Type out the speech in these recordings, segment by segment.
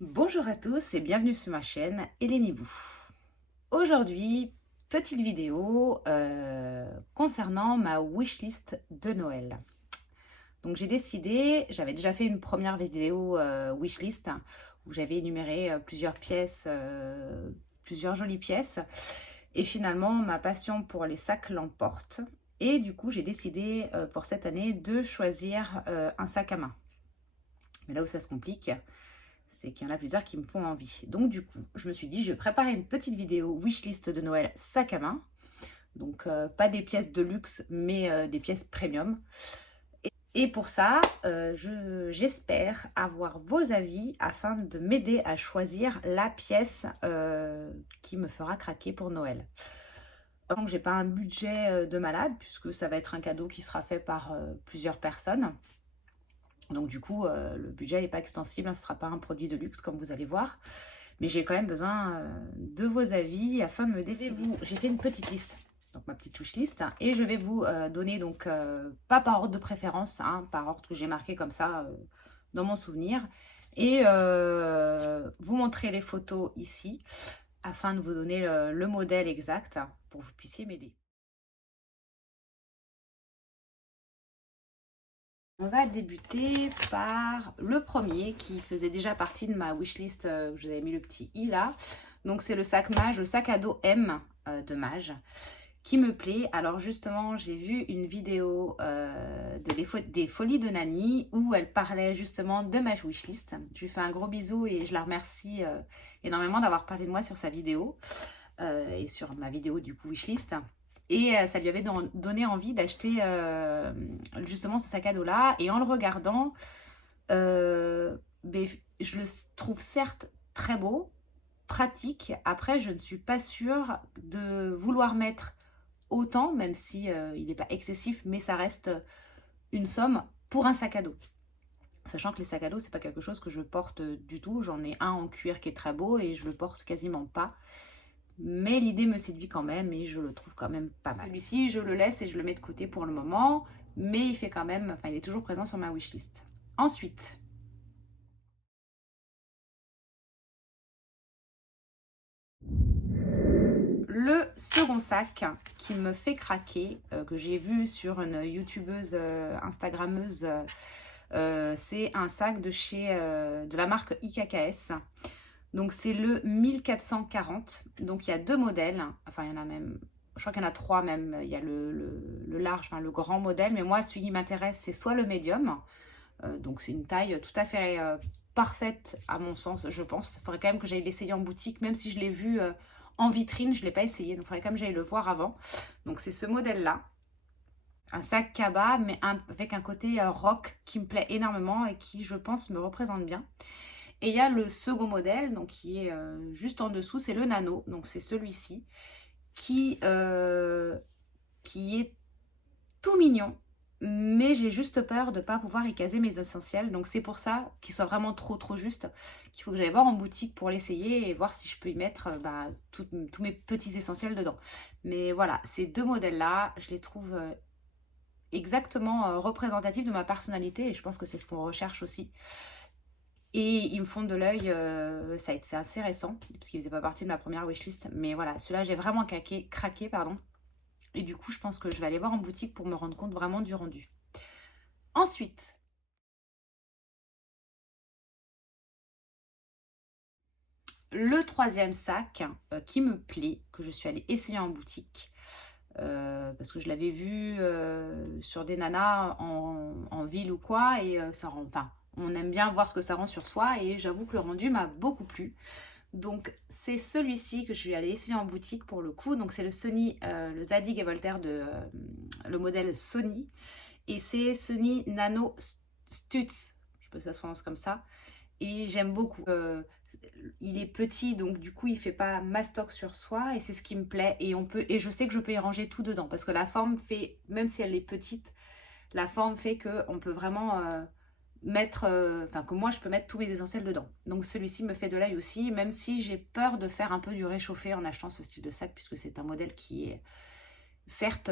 Bonjour à tous et bienvenue sur ma chaîne Hélène Ibou. Aujourd'hui, petite vidéo concernant ma wishlist de Noël. Donc j'ai décidé, j'avais déjà fait une première vidéo wishlist où j'avais énuméré plusieurs pièces, plusieurs jolies pièces. Et finalement, ma passion pour les sacs l'emporte. Et du coup, j'ai décidé pour cette année de choisir un sac à main. Mais là où ça se complique, c'est qu'il y en a plusieurs qui me font envie. Donc du coup, je me suis dit, je vais préparer une petite vidéo wishlist de Noël sac à main. Donc pas des pièces de luxe, mais des pièces premium. Et pour ça, j'espère avoir vos avis afin de m'aider à choisir la pièce qui me fera craquer pour Noël. Donc j'ai pas un budget de malade puisque ça va être un cadeau qui sera fait par plusieurs personnes. Donc du coup, le budget n'est pas extensible, ce ne sera pas un produit de luxe comme vous allez voir. Mais j'ai quand même besoin de vos avis afin de me décider. J'ai fait une petite liste, donc ma petite touche liste, et je vais vous donner, donc pas par ordre de préférence, hein, par ordre que j'ai marqué comme ça dans mon souvenir. Et vous montrer les photos ici afin de vous donner le modèle exact pour que vous puissiez m'aider. On va débuter par le premier qui faisait déjà partie de ma wishlist. Je vous avais mis le petit i là. Donc c'est le sac Mage, le sac à dos M de Mage qui me plaît. Alors justement, j'ai vu une vidéo des Folies de Nani où elle parlait justement de ma wishlist. Je lui fais un gros bisou et je la remercie énormément d'avoir parlé de moi sur sa vidéo et sur ma vidéo du coup wishlist. Et ça lui avait donné envie d'acheter justement ce sac à dos là. Et en le regardant, je le trouve certes très beau, pratique. Après, je ne suis pas sûre de vouloir mettre autant, même si il n'est pas excessif, mais ça reste une somme pour un sac à dos. Sachant que les sacs à dos, c'est pas quelque chose que je porte du tout. J'en ai un en cuir qui est très beau et je le porte quasiment pas. Mais l'idée me séduit quand même et je le trouve quand même pas mal. Celui-ci, je le laisse et je le mets de côté pour le moment, mais il fait quand même, enfin il est toujours présent sur ma wishlist. Ensuite, le second sac qui me fait craquer, que j'ai vu sur une youtubeuse, instagrammeuse, c'est un sac de la marque IKKS. Donc c'est le 1440. Donc il y a deux modèles. Enfin, il y en a même. Je crois qu'il y en a trois même. Il y a le large, enfin le grand modèle. Mais moi, celui qui m'intéresse, c'est soit le médium. Donc c'est une taille tout à fait parfaite à mon sens, je pense. Il faudrait quand même que j'aille l'essayer en boutique. Même si je l'ai vu en vitrine, je ne l'ai pas essayé. Donc il faudrait quand même que j'aille le voir avant. Donc c'est ce modèle-là. Un sac cabas, mais avec un côté rock qui me plaît énormément et qui, je pense, me représente bien. Et il y a le second modèle, donc qui est juste en dessous, c'est le Nano. Donc c'est celui-ci qui est tout mignon. Mais j'ai juste peur de ne pas pouvoir y caser mes essentiels. Donc c'est pour ça qu'il soit vraiment trop juste. Qu'il faut que j'aille voir en boutique pour l'essayer et voir si je peux y mettre tous mes petits essentiels dedans. Mais voilà, ces deux modèles-là, je les trouve exactement représentatifs de ma personnalité. Et je pense que c'est ce qu'on recherche aussi. Et ils me font de l'œil, c'est assez récent, parce qu'ils ne faisaient pas partie de ma première wishlist. Mais voilà, celui-là, j'ai vraiment craqué, pardon. Et du coup, je pense que je vais aller voir en boutique pour me rendre compte vraiment du rendu. Ensuite, le troisième sac qui me plaît, que je suis allée essayer en boutique, parce que je l'avais vu sur des nanas en ville ou quoi, et ça rend, enfin, on aime bien voir ce que ça rend sur soi, et j'avoue que le rendu m'a beaucoup plu. Donc c'est celui-ci que je suis allée essayer en boutique pour le coup. Donc c'est le Sony, le Zadig et Voltaire le modèle Sony. Et c'est Sony Nano Stutz, je peux que ça se prononce comme ça. Et j'aime beaucoup. Il est petit, donc du coup il fait pas mastoc sur soi et c'est ce qui me plaît. Et je sais que je peux y ranger tout dedans parce que la forme fait, même si elle est petite, la forme fait que on peut vraiment mettre, enfin que moi je peux mettre tous mes essentiels dedans. Donc celui-ci me fait de l'œil aussi, même si j'ai peur de faire un peu du réchauffé en achetant ce style de sac, puisque c'est un modèle qui est, certes,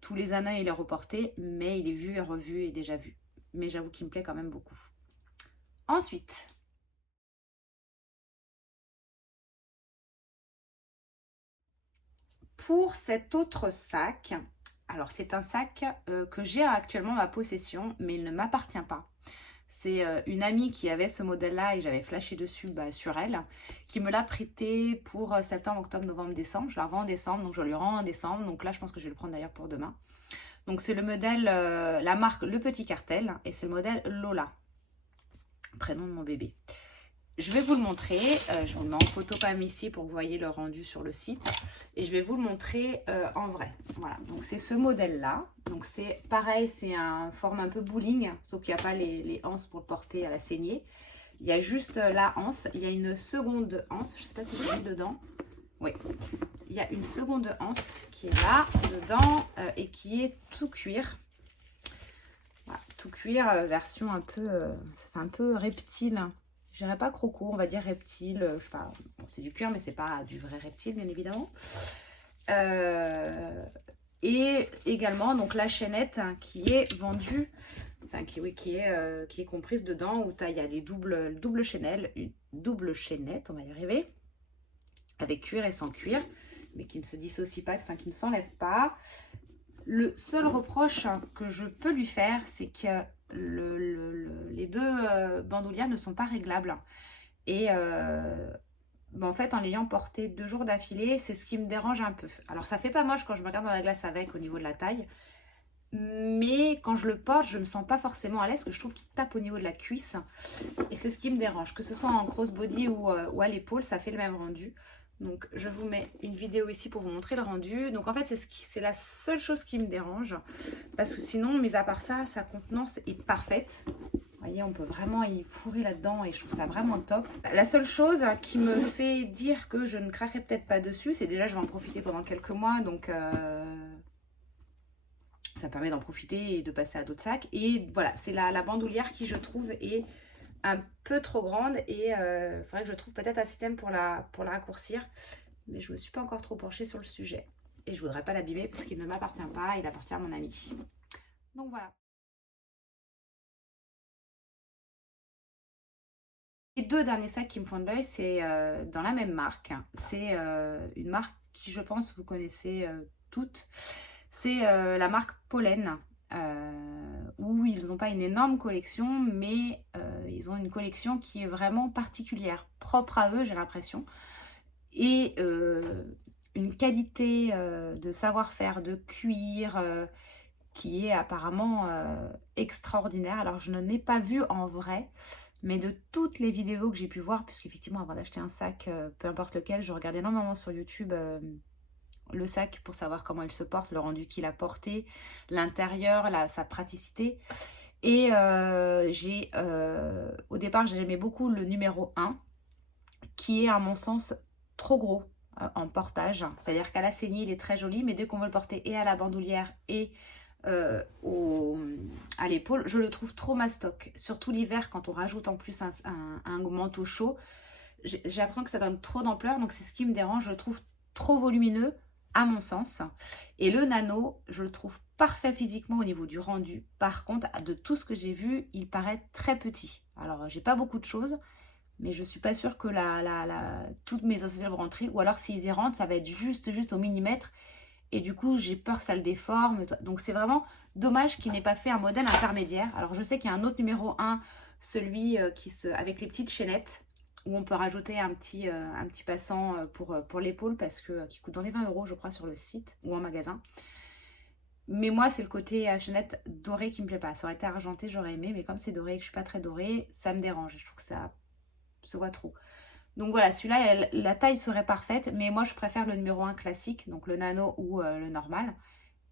tous les années il est reporté, mais il est vu et revu et déjà vu. Mais j'avoue qu'il me plaît quand même beaucoup. Ensuite, Pour cet autre sac, alors c'est un sac que j'ai actuellement en ma possession, mais il ne m'appartient pas. C'est une amie qui avait ce modèle-là et j'avais flashé dessus sur elle, qui me l'a prêté pour septembre, octobre, novembre, décembre. Je la revends en décembre, donc je lui rends en décembre. Donc là, je pense que je vais le prendre d'ailleurs pour demain. Donc c'est le modèle, la marque Le Petit Cartel, et c'est le modèle Lola, prénom de mon bébé. Je vais vous le montrer, je vous le mets en photo quand même ici pour que vous voyez le rendu sur le site. Et je vais vous le montrer en vrai. Voilà, donc c'est ce modèle-là. Donc c'est pareil, c'est un forme un peu bowling, sauf qu'il n'y a pas les anses pour le porter à la saignée. Il y a juste la anse, il y a une seconde anse, je ne sais pas si vous voyez dedans. Oui, il y a une seconde anse qui est là, dedans, et qui est tout cuir. Voilà, tout cuir, version un peu, ça fait un peu reptile. Je dirais pas croco, on va dire reptile, je sais pas, bon, c'est du cuir mais c'est pas du vrai reptile bien évidemment. Et également donc la chaînette qui est vendue, enfin qui est comprise dedans, où il y a les double chaînette, on va y arriver, avec cuir et sans cuir, mais qui ne se dissocie pas, enfin qui ne s'enlève pas. Le seul reproche que je peux lui faire, c'est que les deux bandoulières ne sont pas réglables. Et en fait, en l'ayant porté 2 jours d'affilée, c'est ce qui me dérange un peu. Alors, ça fait pas moche quand je me regarde dans la glace avec au niveau de la taille. Mais quand je le porte, je me sens pas forcément à l'aise, parce que je trouve qu'il tape au niveau de la cuisse. Et c'est ce qui me dérange. Que ce soit en crossbody ou à l'épaule, ça fait le même rendu. Donc je vous mets une vidéo ici pour vous montrer le rendu. Donc en fait c'est la seule chose qui me dérange. Parce que sinon, mis à part ça, sa contenance est parfaite. Vous voyez, on peut vraiment y fourrer là-dedans et je trouve ça vraiment top. La seule chose qui me fait dire que je ne craquerai peut-être pas dessus, c'est déjà je vais en profiter pendant quelques mois. Donc ça me permet d'en profiter et de passer à d'autres sacs. Et voilà, c'est la bandoulière qui je trouve est un peu trop grande et il faudrait que je trouve peut-être un système pour la raccourcir, mais je me suis pas encore trop penchée sur le sujet et je voudrais pas l'abîmer parce qu'il ne m'appartient pas, il appartient à mon ami. Donc voilà. Les 2 derniers sacs qui me font de l'œil, c'est dans la même marque. C'est une marque qui, je pense, vous connaissez toutes. C'est la marque Pollen, où ils n'ont pas une énorme collection, mais ils ont une collection qui est vraiment particulière, propre à eux, j'ai l'impression. Et une qualité de savoir-faire, de cuir, qui est apparemment extraordinaire. Alors, je n'en ai pas vu en vrai, mais de toutes les vidéos que j'ai pu voir, puisqu'effectivement, avant d'acheter un sac, peu importe lequel, je regarde énormément sur YouTube le sac pour savoir comment il se porte, le rendu qu'il a porté, l'intérieur, sa praticité. Et au départ, j'aimais beaucoup le numéro 1, qui est à mon sens trop gros en portage. C'est-à-dire qu'à la saignée, il est très joli, mais dès qu'on veut le porter et à la bandoulière et à l'épaule, je le trouve trop mastoc. Surtout l'hiver, quand on rajoute en plus un manteau chaud, j'ai l'impression que ça donne trop d'ampleur, donc c'est ce qui me dérange. Je le trouve trop volumineux, à mon sens. Et le nano, je le trouve parfait physiquement au niveau du rendu. Par contre, de tout ce que j'ai vu, il paraît très petit. Alors, j'ai pas beaucoup de choses, mais je suis pas sûre que toutes mes essentiels vont rentrer. Ou alors, s'ils y rentrent, ça va être juste au millimètre. Et du coup, j'ai peur que ça le déforme. Donc, c'est vraiment dommage qu'il n'ait pas fait un modèle intermédiaire. Alors, je sais qu'il y a un autre numéro 1, celui avec les petites chaînettes, où on peut rajouter un petit passant pour l'épaule, parce que qui coûte dans les 20 € je crois sur le site ou en magasin. Mais moi c'est le côté chaînette dorée qui me plaît pas. Ça aurait été argenté, j'aurais aimé, mais comme c'est doré et que je suis pas très dorée, ça me dérange. Je trouve que ça se voit trop. Donc voilà, celui-là, la taille serait parfaite, mais moi je préfère le numéro 1 classique, donc le nano ou le normal.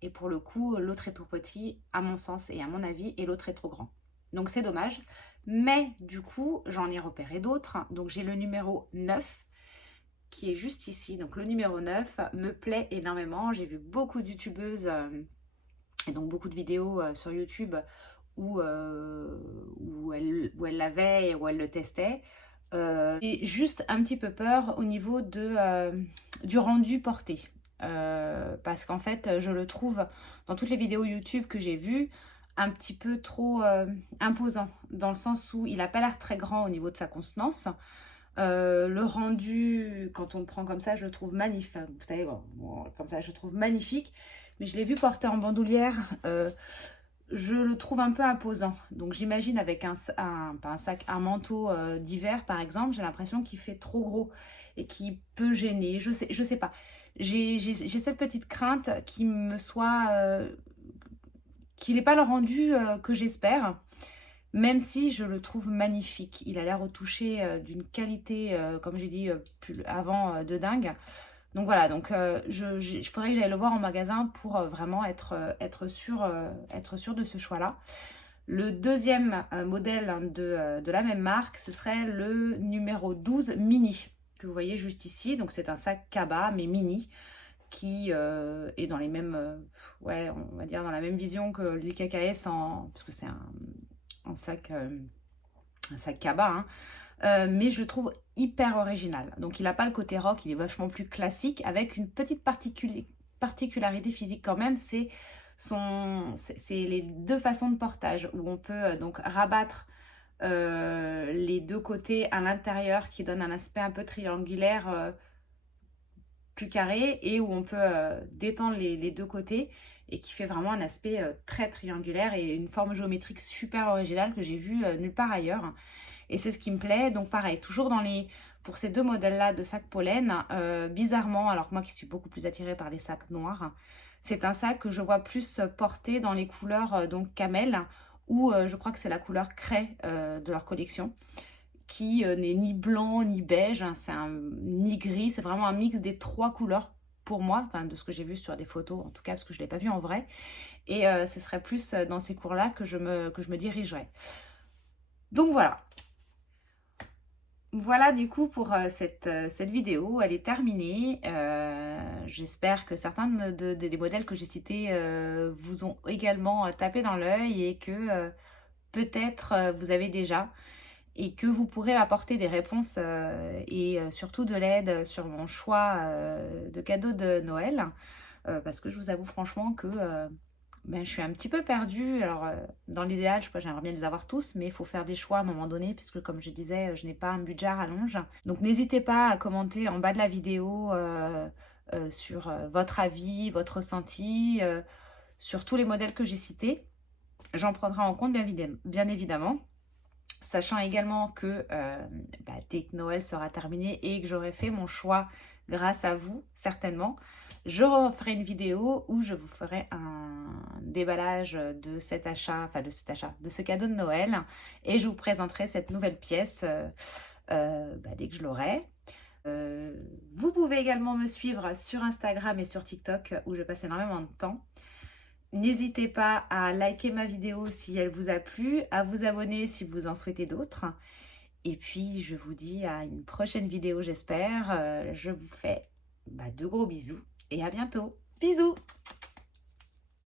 Et pour le coup, l'autre est trop petit, à mon sens et à mon avis, et l'autre est trop grand. Donc c'est dommage. Mais du coup, j'en ai repéré d'autres. Donc j'ai le numéro 9 qui est juste ici. Donc le numéro 9 me plaît énormément. J'ai vu beaucoup de youtubeuses et donc beaucoup de vidéos sur YouTube où elle l'avait et où elle le testait. J'ai juste un petit peu peur au niveau du rendu porté. Parce qu'en fait, je le trouve dans toutes les vidéos YouTube que j'ai vues un petit peu trop imposant, dans le sens où il n'a pas l'air très grand au niveau de sa contenance. Le rendu, quand on le prend comme ça, je le trouve magnifique. Enfin, vous savez, comme ça, je le trouve magnifique. Mais je l'ai vu porter en bandoulière. Je le trouve un peu imposant. Donc j'imagine avec pas un sac, un manteau d'hiver par exemple, j'ai l'impression qu'il fait trop gros et qui peut gêner. Je sais pas. J'ai cette petite crainte qu'il n'ait pas le rendu que j'espère, même si je le trouve magnifique. Il a l'air au toucher d'une qualité, comme j'ai dit plus avant, de dingue. Donc voilà, donc il faudrait que j'aille le voir en magasin pour vraiment être sûr de ce choix-là. Le deuxième modèle de la même marque, ce serait le numéro 12 mini, que vous voyez juste ici. Donc c'est un sac cabas, mais mini, qui est dans les mêmes, ouais, on va dire dans la même vision que l'IKKS, parce que c'est un sac cabas, hein. Mais je le trouve hyper original. Donc il n'a pas le côté rock, il est vachement plus classique, avec une petite particularité physique quand même, c'est les deux façons de portage, où on peut donc rabattre les deux côtés à l'intérieur, qui donne un aspect un peu triangulaire, plus carré, et où on peut détendre les deux côtés, et qui fait vraiment un aspect très triangulaire et une forme géométrique super originale que j'ai vue nulle part ailleurs. Et c'est ce qui me plaît. Donc pareil, toujours pour ces deux modèles-là de sac pollen, bizarrement, alors que moi qui suis beaucoup plus attirée par les sacs noirs, c'est un sac que je vois plus porté dans les couleurs donc camel, ou je crois que c'est la couleur craie de leur collection, qui n'est ni blanc ni beige, hein, ni gris, c'est vraiment un mix des trois couleurs pour moi, enfin de ce que j'ai vu sur des photos en tout cas, parce que je ne l'ai pas vu en vrai. Et ce serait plus dans ces cours-là que je me dirigerais. Donc voilà. Voilà du coup pour cette vidéo, elle est terminée. J'espère que certains des modèles que j'ai cités vous ont également tapé dans l'œil, et que peut-être vous avez déjà, et que vous pourrez apporter des réponses et surtout de l'aide sur mon choix de cadeaux de Noël. Parce que je vous avoue franchement que je suis un petit peu perdue. Alors, dans l'idéal, j'aimerais bien les avoir tous, mais il faut faire des choix à un moment donné, puisque comme je disais, je n'ai pas un budget à rallonge. Donc, n'hésitez pas à commenter en bas de la vidéo sur votre avis, votre ressenti, sur tous les modèles que j'ai cités. J'en prendrai en compte, bien évidemment. Sachant également que dès que Noël sera terminé et que j'aurai fait mon choix grâce à vous, certainement, je referai une vidéo où je vous ferai un déballage de cet achat, de ce cadeau de Noël, et je vous présenterai cette nouvelle pièce dès que je l'aurai. Vous pouvez également me suivre sur Instagram et sur TikTok, où je passe énormément de temps. N'hésitez pas à liker ma vidéo si elle vous a plu, à vous abonner si vous en souhaitez d'autres. Et puis, je vous dis à une prochaine vidéo, j'espère. Je vous fais de gros bisous et à bientôt. Bisous!